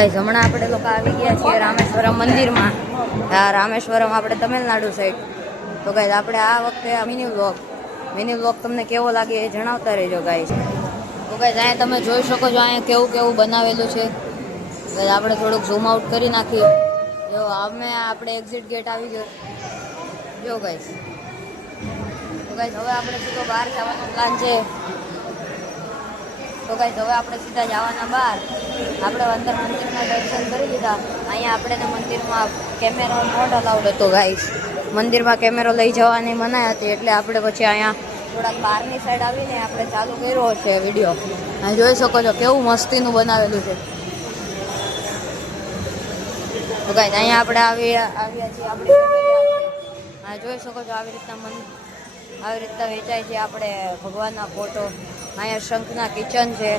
Guys હમણાં આપણે લોકો આવી ગયા છીએ રામેશ્વરમ મંદિરમાં. આ રામેશ્વરમ આપણે તમિલનાડુ સાઈડ. તો ગાઈસ આપણે આ વખતે મિની વ્લોગ તમને કેવો લાગે એ જણાવતા રહેજો ગાઈસ. તો ગાઈસ અહીંયા તમે જોઈ શકો છો અહીંયા કેવું કેવું બનાવેલું છે. ગાઈસ આપણે થોડુંક ઝૂમ આઉટ કરી નાખીએ. જો આપણે એક્ઝિટ ગેટ આવી ગયો. જો ગાઈસ. તો ગાઈસ હવે આપણે સીધો બહાર જવાનો પ્લાન છે. તો ગાઈસ હવે આપણે સીધા જવાના બહાર. આપણે અંદર મંદિરના દર્શન કરી લીધા. અહીંયા આપણે મંદિરમાં કેમેરો નોટ અલાઉડ હતો ગાઈસ. મંદિરમાં કેમેરો લઈ જવાની મનાઈ હતી એટલે આપણે પછી અહીંયા થોડાક બહારની સાઈડ આવીને આપણે ચાલુ કર્યો છે વિડીયો. અહીં જોઈ શકો છો કેવું મસ્તીનું બનાવેલું છે. તો ગાઈસ અહીંયા આપણે આવ્યા છીએ આપણી હા જોઈ શકો છો આવી રીતના વેચાય છે આપણે ભગવાનના ફોટો. અહીંયા શંખના કિચન છે.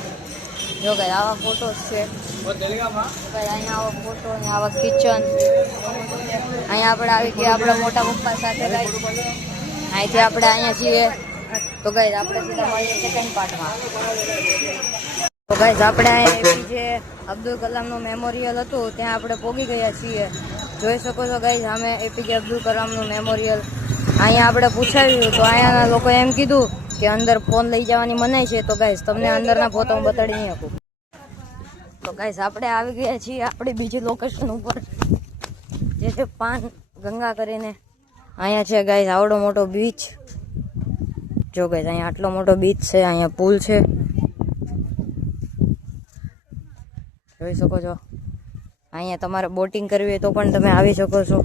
જો ગાઈસ આવા ફોટોસ છે. અહીંયા આવા ફોટો ને આવા કિચન. અહીંયા આપણે આવી ગયા આપણા મોટા પપ્પા સાથે અહીંથી આપણે અહીંયા છીએ. તો ગાઈસ આપણે સીધા મળીએ સેકન્ડ પાર્ટમાં. તો ગાઈસ આપણે અહીંયા એપીજે અબ્દુલ કલામનું મેમોરિયલ હતું ત્યાં આપણે પહોંચી ગયા છીએ. જોઈ શકો છો ગાઈસ અમે એપીજે અબ્દુલ કલામનું મેમોરિયલ. અહીંયા આપણે પૂછાવ્યું તો અહીંયાના લોકોએ એમ કીધું કે અંદર ફોન લઈ જવાની મનાઈ છે. તો ગાઈસ તમને અંદરના ફોટો હું બતાડી નહીં શકું. તો ગાઈસ આપણે આવી ગયા છીએ આપણી બીજી લોકેશન ઉપર જે છે પાન ગંગા કરીને. અહીંયા છે ગાઈસ આવડો મોટો બીચ. જો ગાઈસ અહીંયા આટલો મોટો બીચ છે. અહીંયા પુલ છે જોઈ શકો છો. અહીંયા તમારે બોટિંગ કરવી હોય તો પણ તમે આવી શકો છો.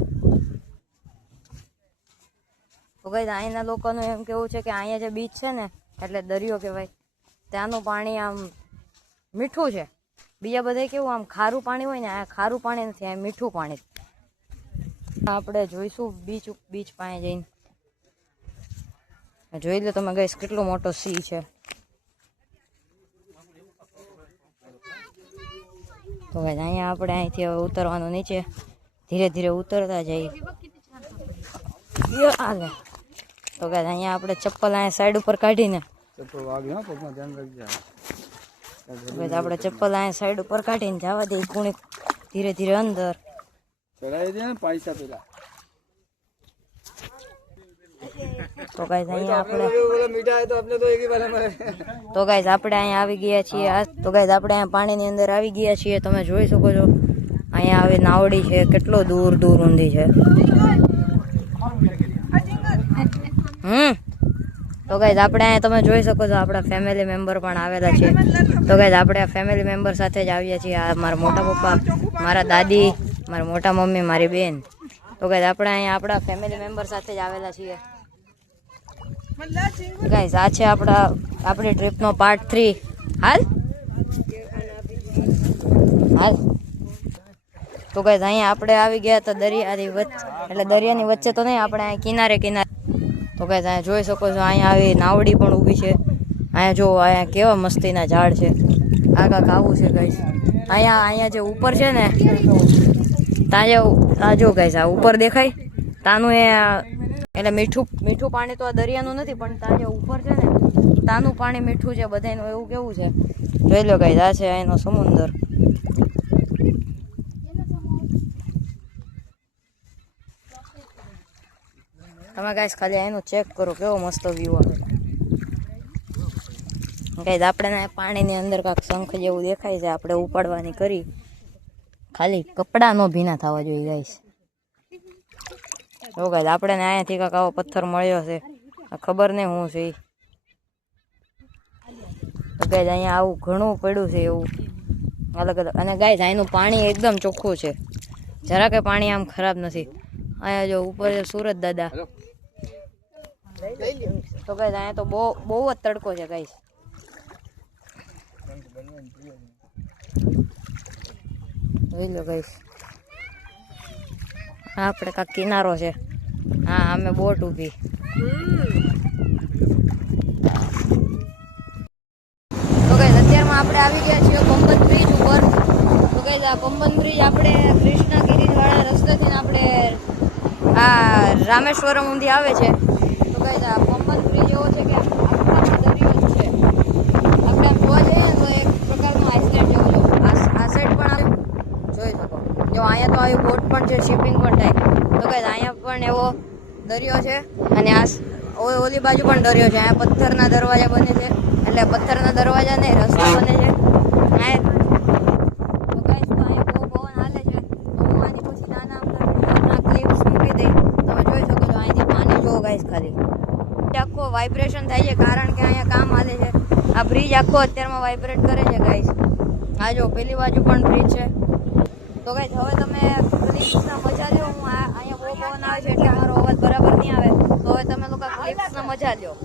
તો ગાઈસ અહીંના લોકોનું એમ કેવું છે કે અહીંયા જે બીચ છે ને એટલે દરિયો કહેવાય. ત્યાંનું પાણી આમ મીઠું છે. બીજા બધા કેવું આમ ખારું પાણી હોય ને આ ખારું પાણી નથી, આ મીઠું પાણી. આપણે જોઈશું બીચ પાસે જઈને. જોઈ લો તમે ગાઈસ કેટલો મોટો સી છે. તો ગાઈસ અહીંયા આપણે અહીંથી હવે ઉતરવાનું નીચે. ધીરે ધીરે ઉતરતા જઈએ. હાલે તો ગાઈસ અહીંયા આપણે ચપ્પલ અહીંયા સાઈડ ઉપર કાઢીને આપણે ચપ્પલ અહીંયા સાઈડ ઉપર કાઢીને જવા દઈએ પૂણી ધીરે ધીરે અંદર. તો ગાઈસ અહીંયા આપણે અહીંયા આવી ગયા છીએ. તો ગાઈસ આપણે અહીંયા પાણીની અંદર આવી ગયા છીએ. તમે જોઈ શકો છો અહીંયા આવી નાવડી છે. કેટલો દૂર દૂર ઊંધી છે. તો ગાઈસ આપણે અહીંયા તમે જોઈ શકો છો આપણા ફેમિલી મેમ્બર પણ આવેલા છે. તો ગાઈસ આપણે આ ફેમિલી મેમ્બર સાથે જ આવ્યા છીએ. આ મારા મોટા પપ્પા, મારા દાદી, મારા મોટા મમ્મી, મારી બેન. તો ગાઈસ આપણે અહીંયા આપણા ફેમિલી મેમ્બર સાથે જ આવેલા છીએ. ગાઈસ આ છે આપણી ટ્રીપનો પાર્ટ 3. હાલ તો ગાઈસ અહીંયા આપણે આવી ગયા તો દરિયાની વચ્ચે, એટલે દરિયાની વચ્ચે તો નહીં, આપણે અહીંયા કિનારે. તો ગાઈસ અહીંયા જોઈ શકો છો અહીંયા આવી નાવડી પણ ઊભી છે. અહીંયા જો અહીંયા કેવા મસ્તીના ઝાડ છે. આ કાંક આવું છે ગાઈસ. અહીંયા જે ઉપર છે ને ત્યાં જો ગાઈસ આ ઉપર દેખાય તાનું એટલે મીઠું પાણી તો આ દરિયાનું નથી પણ ત્યાં જે ઉપર છે ને તાનું પાણી મીઠું છે બધાનું એવું કેવું છે. જોઈ લો ગાઈસ આ છે એનો સમુદ્ર. તમે ગાઈસ ખાલી એનું ચેક કરો કેવો મસ્ત વ્યૂ આવે. ગાઈસ આપણે પાણીની અંદર કાંક શંખ જેવું દેખાય છે. આપણે ઉપાડવાની કરી. ખાલી કપડાં ન ભીના થવા જોઈએ ગાઈસ. જો ગાઈસ આપણે અહીંયાથી કાંક આવો પથ્થર મળ્યો છે. ખબર નહીં શું છે. તો ગાઈસ અહીંયા આવું ઘણું પડ્યું છે એવું અલગ અલગ. અને ગાઈસ અહીંનું પાણી એકદમ ચોખ્ખું છે. જરા કે પાણી આમ ખરાબ નથી. અહીંયા જો ઉપર સુરત દાદા. તો ગાઈસ અહીંયા તો બહુ જ તડકો છે ગાઈસ. જોઈ લો ગાઈસ આપણે કાંક કિનારો છે. હા અમે બોટ ઊભી. તો ગાઈસ અત્યારમાં આપણે આવી ગયા છીએ પંબન બ્રિજ ઉપર. તો ગાઈસ આ પંબન બ્રિજ આપણે કૃષ્ણગીરી વાળા રસ્તેથી આપણે આ રામેશ્વરમ ઊંધી આવે છે. તો ગાઈસ આ પંબન બ્રિજ એવો છે કે આખા દરિયો જ છે. આપણે આમ જોવા જઈએ ને તો એક પ્રકારનું આઈસલેન્ડ જેવું છે. આ સાઈડ પણ પણ છે, શિપિંગ પણ થાય. તો ગાઈસ અહીંયા પણ એવો દરિયો છે અને આ ઓલી બાજુ પણ દરિયો છે. અહીંયા પથ્થરના દરવાજા બને છે, એટલે પથ્થરના દરવાજા ને રસ્તા બને છે. તો ગાઈસ તો અહીંયા બહુ પવન હાલે છે. તો હું આની પછી નાના ક્લિપ્સ મૂકી દઈ. તમે જોઈ શકો છો અહીંથી પાણી જોવો ગાઈસ ખાલી. આખો વાઇબ્રેશન થાય છે કારણ કે અહીંયા કામ હાલે છે. આ બ્રિજ આખો અત્યારમાં વાઇબ્રેટ કરે છે ગાઈસ. આ જો પેલી બાજુ પણ બ્રિજ છે. તો ગાઈસ હવે તમે ક્લિપ્સના મજા લ્યો. હું અહીંયા બહુ પવન આવે છે એટલે મારો અવાજ બરાબર નહીં આવે. તો હવે તમે લોકો ક્લિપ્સના મજા લ્યો.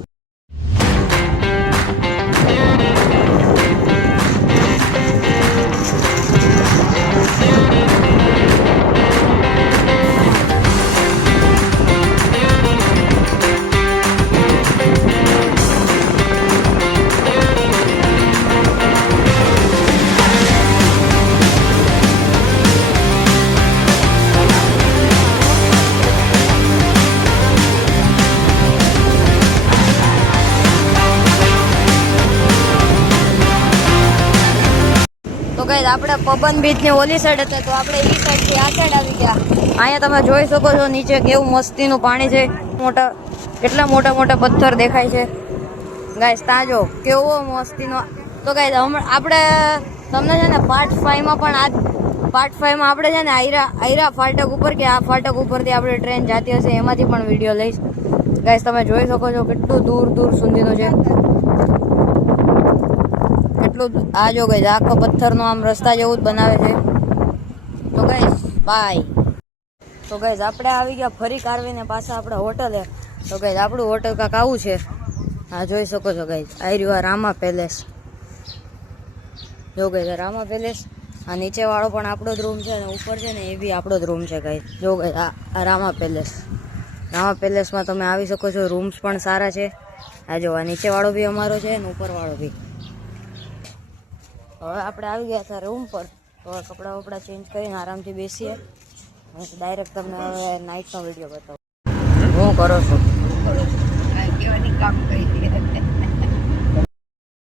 તો ગાઈસ આપણે પબન બીચની ઓલી સાઈડ હતા તો આપણે ઈ સાઈડથી આ સાઈડ આવી ગયા. અહીંયા તમે જોઈ શકો છો નીચે કેવું મસ્તીનું પાણી છે. કેટલા મોટા મોટા પથ્થર દેખાય છે ગાઈસ. ત્યાં જો કેવો મસ્તીનો. તો ગાઈસ આપણે તમને છે ને પાર્ટ 5 માં પણ પાર્ટ 5 માં આપણે છે ને આયરા ફાટક ઉપર કે આ ફાટક ઉપરથી આપણે ટ્રેન જતી હશે એમાંથી પણ વિડીયો લઈશ. ગાઈસ તમે જોઈ શકો છો કેટલું દૂર દૂર સુધીનું છે. આ જો ગાઈસ આખો પથ્થરનો આમ રસ્તા જેવું જ બનાવે છે. તો ગાઈસ બાય. તો ગાઈસ આપણે આવી ગયા ફરી કારવીને પાછા આપણે હોટલે. તો ગાઈસ આપણું હોટલ કાંક આવું છે. આ જોઈ શકો છો ગાઈસ. આ રહ્યું આ રામા પેલેસ. જો ગાઈસ રામા પેલેસ. આ નીચે વાળો પણ આપણો જ રૂમ છે અને ઉપર છે ને એ બી આપણો જ રૂમ છે ગાઈસ. જો ગાઈસ આ રામા પેલેસ. રામા પેલેસમાં તમે આવી શકો છો. રૂમ્સ પણ સારા છે. આ જો આ નીચે વાળો બી અમારો છે અને ઉપર વાળો બી. હવે આપણે આવી ગયા હતા રૂમ પર. તો હવે કપડાં વપડા ચેન્જ કરીને આરામથી બેસીએ. ડાયરેક્ટ તમને હવે નાઇટનો વિડીયો બતાવું. હું કરો છો? કામ કરી